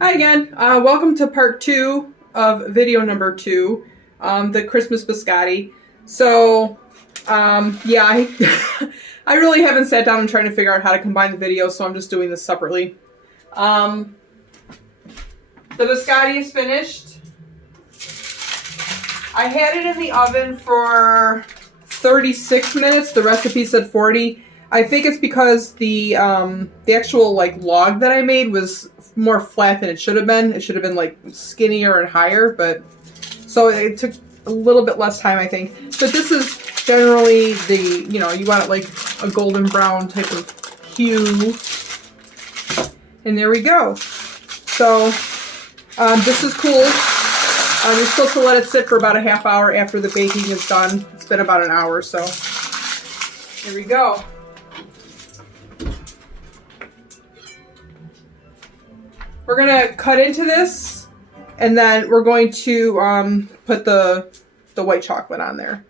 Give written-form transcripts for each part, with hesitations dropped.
Hi again. Welcome to part 2 of video number 2, the Christmas biscotti. So, yeah, I really haven't sat down and trying to figure out how to combine the videos, so I'm just doing this separately. The biscotti is finished. I had it in the oven for 36 minutes. The recipe said 40. I think it's because the actual like log that I made was more flat than it should have been. It should have been like skinnier and higher, but so it took a little bit less time, I think. But this is generally the, you know, you want it like a golden brown type of hue. And there we go. So this is cool. You're supposed to let it sit for about a half hour after the baking is done. It's been about an hour, so here we go. We're gonna cut into this, and then we're going to put the white chocolate on there.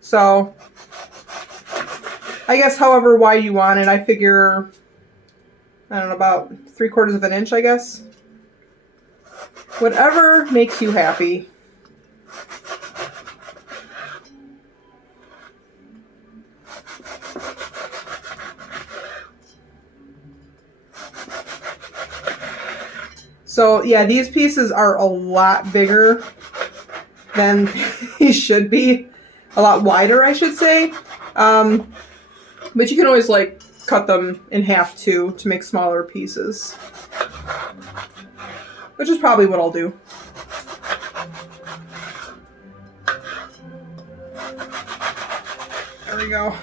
So I guess however wide you want it. I figure, I don't know, about 3/4 of an inch, I guess. Whatever makes you happy. So yeah, these pieces are a lot bigger than they should be. A lot wider, I should say. But you can always like cut them in half too to make smaller pieces. Which is probably what I'll do. There we go.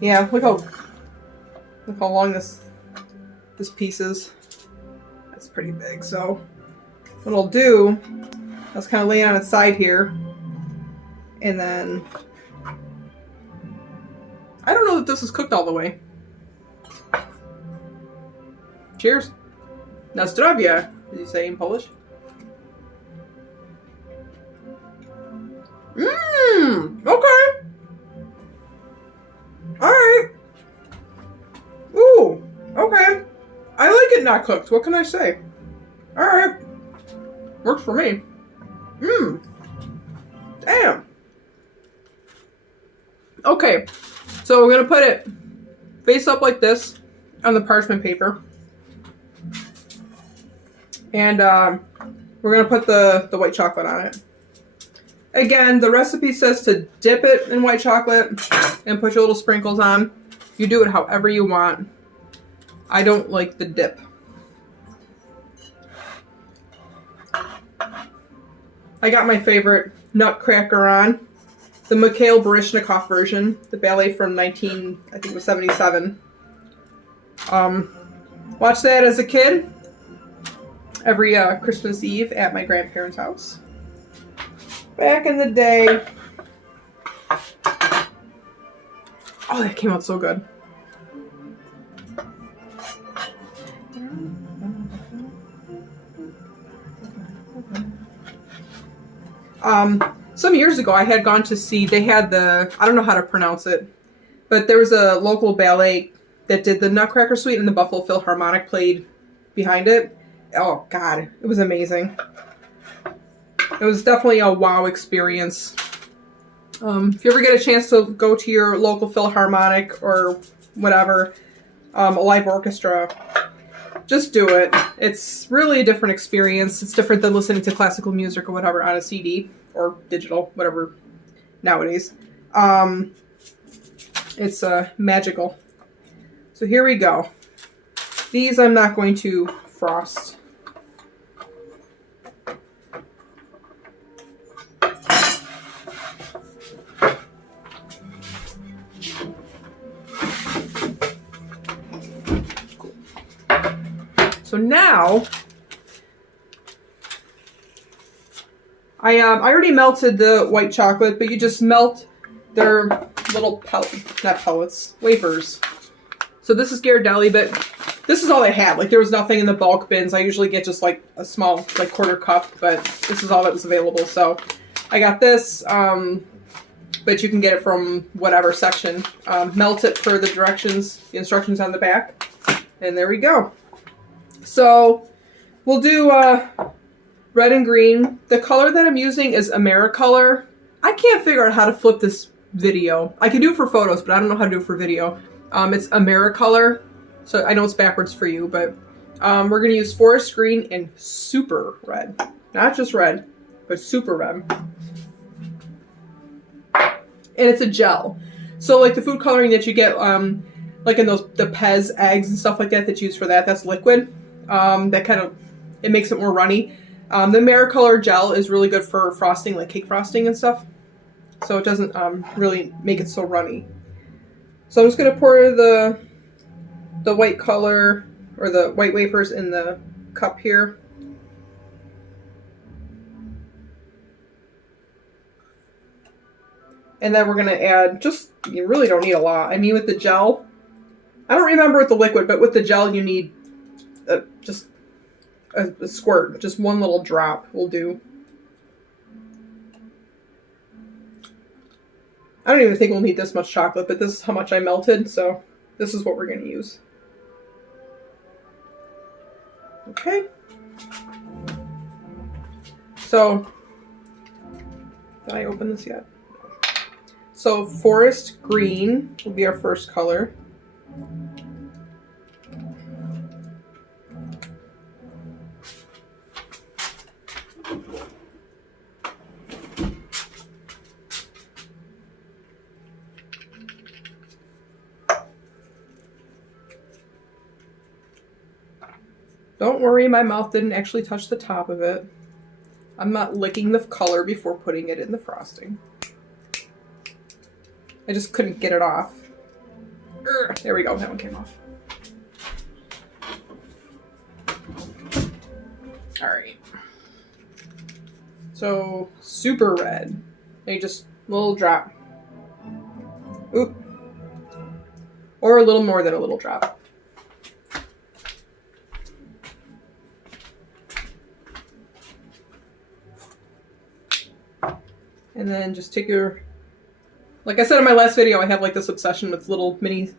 Yeah, look how long this piece is. That's pretty big. So what I'll do, I'll kind of lay it on its side here, and then I don't know if this is cooked all the way. Cheers. Na zdrowie, did you say in Polish? Okay. Alright. Ooh, okay. I like it not cooked. What can I say? Alright. Works for me. Damn. Okay. So we're going to put it face up like this on the parchment paper. And we're going to put the white chocolate on it. Again, the recipe says to dip it in white chocolate and put your little sprinkles on. You do it however you want. I don't like the dip. I got my favorite nutcracker on. The Mikhail Baryshnikov version. The ballet from 1977. Watched that as a kid. Every Christmas Eve at my grandparents' house. Back in the day. Oh, that came out so good. Some years ago I had gone to see, they had I don't know how to pronounce it, but there was a local ballet that did the Nutcracker Suite and the Buffalo Philharmonic played behind it. Oh God, it was amazing. It was definitely a wow experience. If you ever get a chance to go to your local Philharmonic or whatever, a live orchestra, just do it. It's really a different experience. It's different than listening to classical music or whatever on a CD or digital, whatever nowadays. It's magical. So here we go. These I'm not going to frost. So now, I already melted the white chocolate, but you just melt their little wafers. So this is Ghirardelli, but this is all I had. Like there was nothing in the bulk bins. I usually get just like a small, like 1/4 cup, but this is all that was available. So I got this, but you can get it from whatever section. Melt it per the directions, the instructions on the back, and there we go. So we'll do red and green. The color that I'm using is Americolor. I can't figure out how to flip this video. I can do it for photos, but I don't know how to do it for video. It's Americolor. So I know it's backwards for you, but we're going to use forest green and super red. Not just red, but super red. And it's a gel. So like the food coloring that you get like in the Pez eggs and stuff like that you use for that, that's liquid. That kind of, it makes it more runny. The Americolor gel is really good for frosting, like cake frosting and stuff. So it doesn't really make it so runny. So I'm just going to pour the white color, or the white wafers in the cup here. And then we're going to add, you really don't need a lot. I mean, with the gel, I don't remember with the liquid, but with the gel you need just a squirt. Just one little drop will do. I don't even think we'll need this much chocolate, but this is how much I melted, so this is what we're going to use. Okay. So, did I open this yet? So forest green will be our first color. Don't worry, my mouth didn't actually touch the top of it. I'm not licking the color before putting it in the frosting. I just couldn't get it off. There we go, that one came off. Alright. So, super red. They just, little drop. Oop. Or a little more than a little drop. And then just take your, like I said in my last video, I have like this obsession with little mini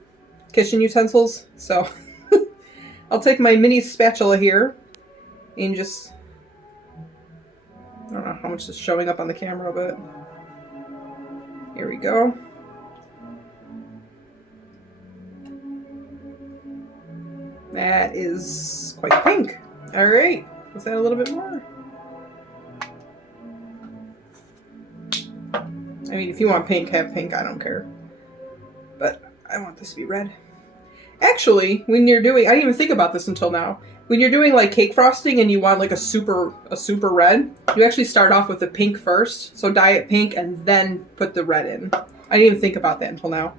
kitchen utensils. So I'll take my mini spatula here and just, I don't know how much is showing up on the camera, but here we go. That is quite pink. All right, let's add a little bit more. I mean, if you want pink, have pink. I don't care. But I want this to be red. Actually, when you're doing, I didn't even think about this until now. When you're doing like cake frosting and you want like a super red, you actually start off with the pink first. So dye it pink and then put the red in. I didn't even think about that until now.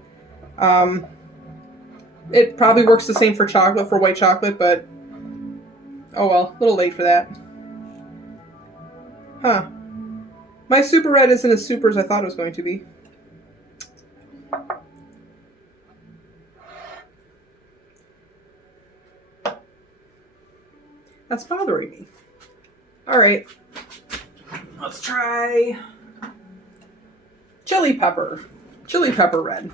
It probably works the same for chocolate, for white chocolate, but oh well, a little late for that. Huh. My super red isn't as super as I thought it was going to be. That's bothering me. All right, let's try chili pepper. Chili pepper red.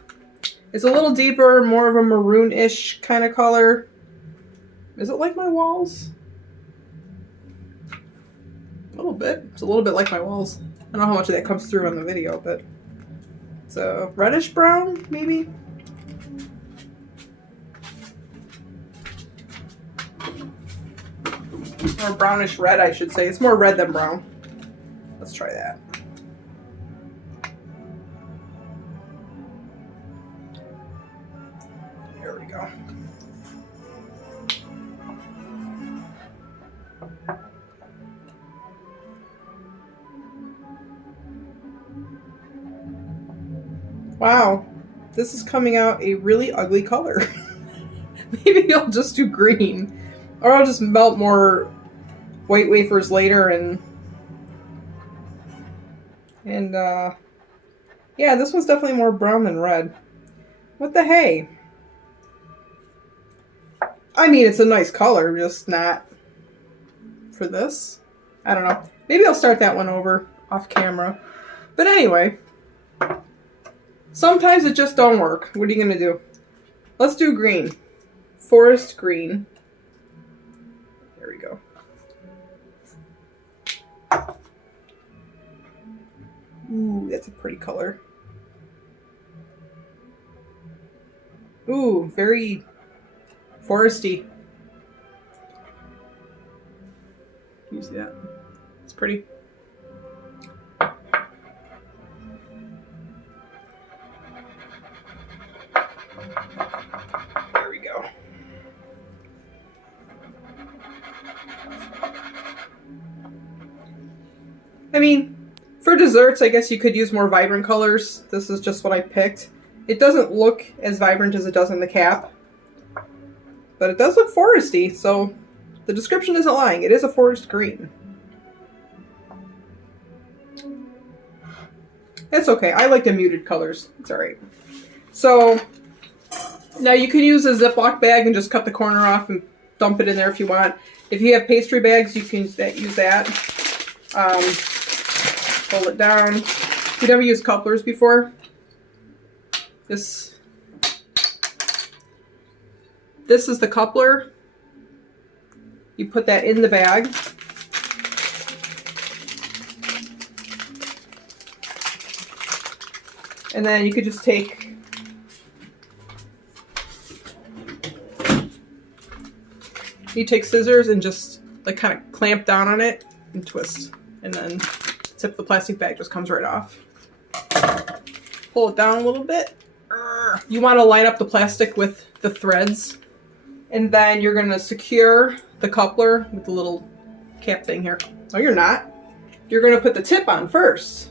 It's a little deeper, more of a maroon-ish kind of color. Is it like my walls? A little bit. It's a little bit like my walls. I don't know how much of that comes through on the video, but it's a reddish brown, maybe? Or brownish red, I should say. It's more red than brown. Let's try that. There we go. Wow, this is coming out a really ugly color. Maybe I'll just do green. Or I'll just melt more white wafers later and yeah, this one's definitely more brown than red. What the hey? I mean, it's a nice color, just not for this. I don't know. Maybe I'll start that one over off camera. But anyway, sometimes it just don't work. What are you gonna do? Let's do green. Forest green. Ooh, that's a pretty color. Ooh, very foresty. You see that? It's pretty. There we go. I mean, for desserts, I guess you could use more vibrant colors. This is just what I picked. It doesn't look as vibrant as it does in the cap, but it does look foresty, so the description isn't lying. It is a forest green. It's okay. I like the muted colors. It's alright. So, now you can use a Ziploc bag and just cut the corner off and dump it in there if you want. If you have pastry bags, you can use that. Fold it down. You've never used couplers before? This is the coupler. You put that in the bag. And then you could just take scissors and just like kind of clamp down on it and twist. And then tip the plastic bag just comes right off. Pull it down a little bit. You want to line up the plastic with the threads. And then you're going to secure the coupler with the little cap thing here. No, you're not. You're going to put the tip on first.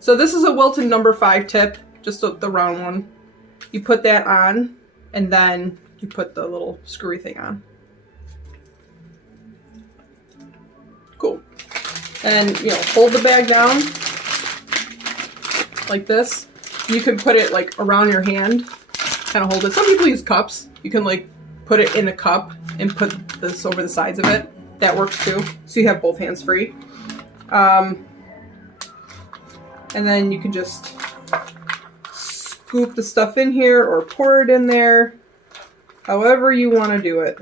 So this is a Wilton number 5 tip, just the round one. You put that on, and then you put the little screwy thing on. Cool. And, hold the bag down like this. You can put it like around your hand, kind of hold it. Some people use cups. You can like put it in a cup and put this over the sides of it. That works too. So you have both hands free. And then you can just scoop the stuff in here or pour it in there, however you want to do it.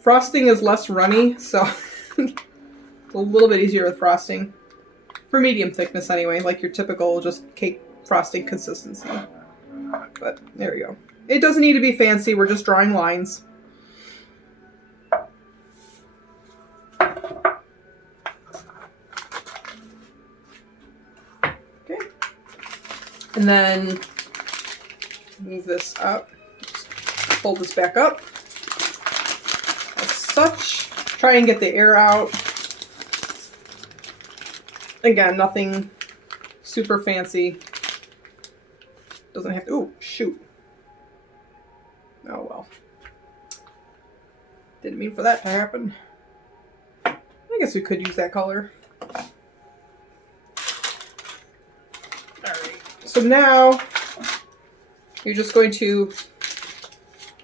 Frosting is less runny, so it's a little bit easier with frosting. For medium thickness anyway, like your typical just cake frosting consistency. But there we go. It doesn't need to be fancy, we're just drawing lines. Okay. And then move this up. Just fold this back up. As such. Try and get the air out. Again, nothing super fancy. Doesn't have to. Oh, shoot. Oh well. Didn't mean for that to happen. I guess we could use that color. Alright. So now you're just going to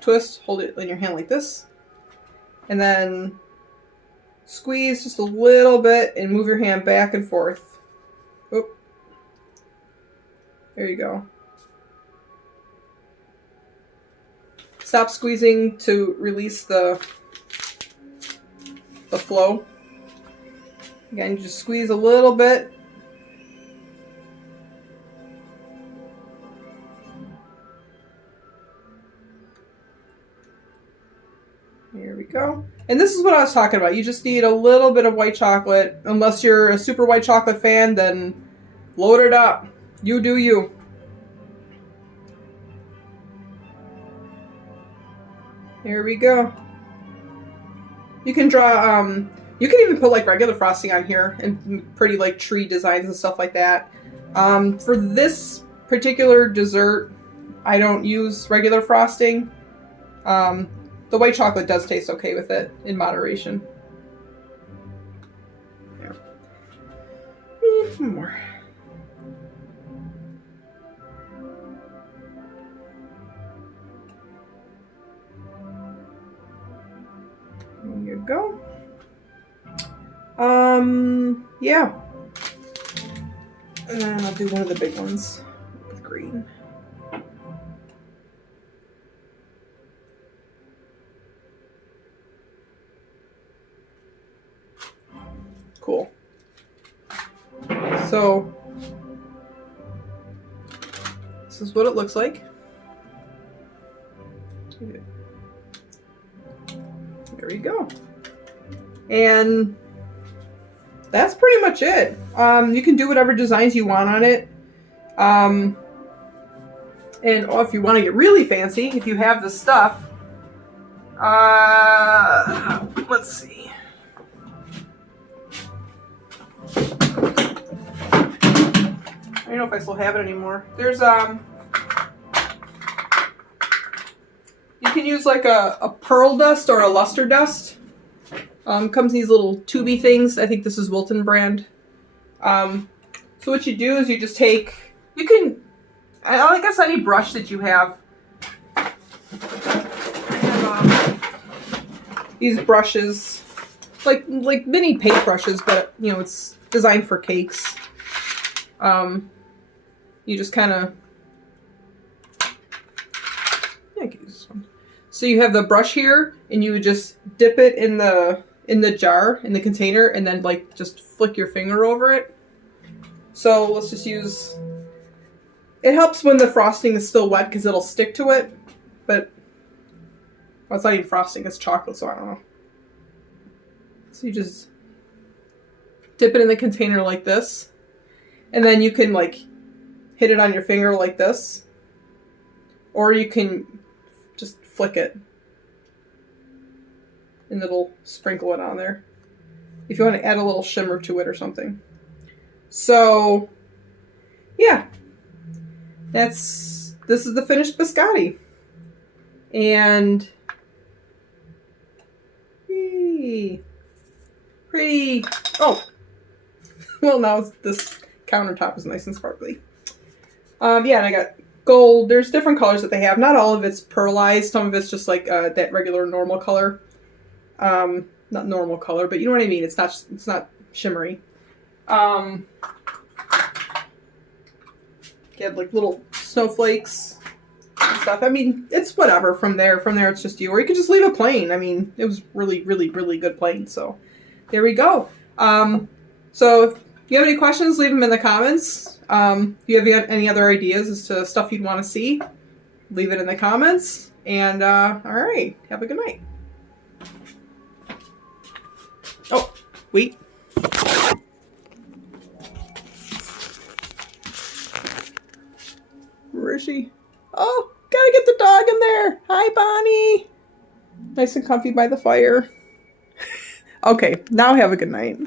twist, hold it in your hand like this, and then squeeze just a little bit and move your hand back and forth. Oop. There you go. Stop squeezing to release the flow. Again, you just squeeze a little bit. Here we go. And this is what I was talking about. You just need a little bit of white chocolate. Unless you're a super white chocolate fan, then load it up. You do you. There we go. You can draw, you can even put like regular frosting on here and pretty like tree designs and stuff like that. For this particular dessert, I don't use regular frosting. The white chocolate does taste okay with it in moderation. There. More. There you go. Yeah. And then I'll do one of the big ones with green. So this is what it looks like. There you go. And that's pretty much it. You can do whatever designs you want on it. And if you want to get really fancy, if you have the stuff, let's see. I don't know if I still have it anymore. There's you can use like a pearl dust or a luster dust. Comes in these little tubey things. I think this is Wilton brand. So what you do is you just take, you can, I guess any brush that you have. I have these brushes, like mini paint brushes, but you know it's designed for cakes. You just kind of, yeah, I can use this one. So you have the brush here, and you would just dip it in the jar, in the container, and then like just flick your finger over it. So let's just use, it helps when the frosting is still wet because it'll stick to it, but, well, it's not even frosting, it's chocolate, so I don't know. So you just dip it in the container like this, and then you can like hit it on your finger like this, or you can just flick it and it'll sprinkle it on there if you want to add a little shimmer to it or something. So yeah, this is the finished biscotti. And pretty, oh, well, now this countertop is nice and sparkly. Yeah, and I got gold. There's different colors that they have. Not all of it's pearlized. Some of it's just like that regular normal color. Not normal color, but you know what I mean. It's not shimmery. Get like little snowflakes and stuff. I mean, it's whatever from there. From there, it's just you. Or you could just leave it plain. I mean, it was really, really, really good plain. So there we go. So if you have any questions, leave them in the comments. If you have any other ideas as to stuff you'd want to see, leave it in the comments. And all right, have a good night. Oh, wait. Where is she? Oh, gotta get the dog in there. Hi, Bonnie. Nice and comfy by the fire. Okay, now have a good night.